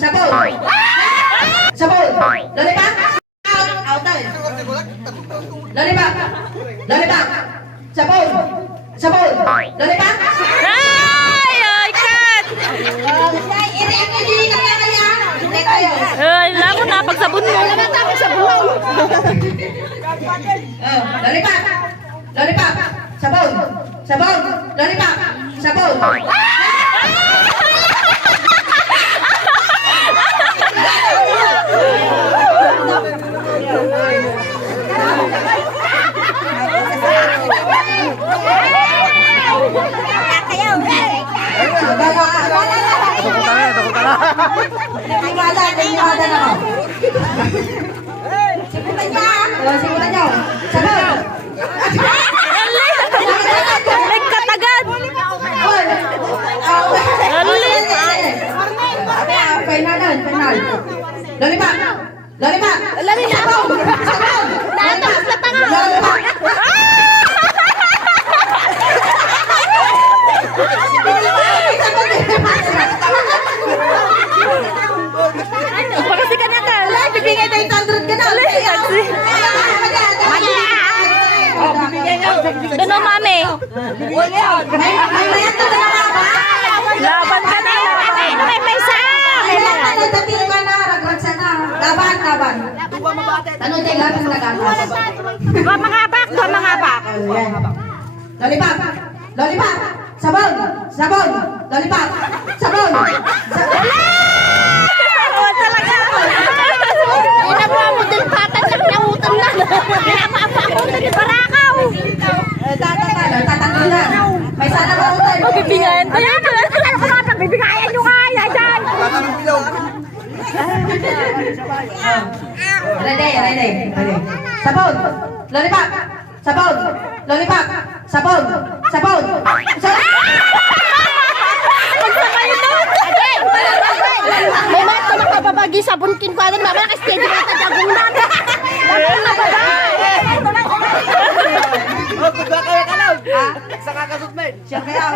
Sabon. Sabon. Lollipop. Out tayo. Lollipop. Lollipop. Sabon. Sabon. Lollipop. Ay, kat! Ay, lamo na pagsabon mo. Lollipop. Lollipop. Sabon. Sabon. Lollipop. Sabon. Simulan nyo. Sabon. Nagkatagad. Final. Lollipop. Lollipop. Sabon. Sabon. Natapos na tanga. Pagkasikan niya ka. Bibigay na 800 ka na. Doon o, mami. May mayat na na ba? Laban ka na. May pesa. Nagdating ka na, ragragsa na. Laban. Tanong tayo lahat ng nagagawa. Dua mga bak. Lollipop. Lollipop. Sabon. Sabon. Lollipop. Sabon. Talaga. Pinapamo din patan lang nautan na. Pinapapa ako din barakaw. Tatanggal na. May sana ba ako tayo? Magbibigyan. Ayan. Magbibigyan nyo kaya dyan. Ready. Sabon. Lollipop. Sabon. Lollipop. Sabon. Sabon. May mga ito nakababagi sa bunkin ko. Mama, nakasteady na ito jagong natin. Oh, pagka kayo ka lang. Sa kakasot, mate. Siya kaya.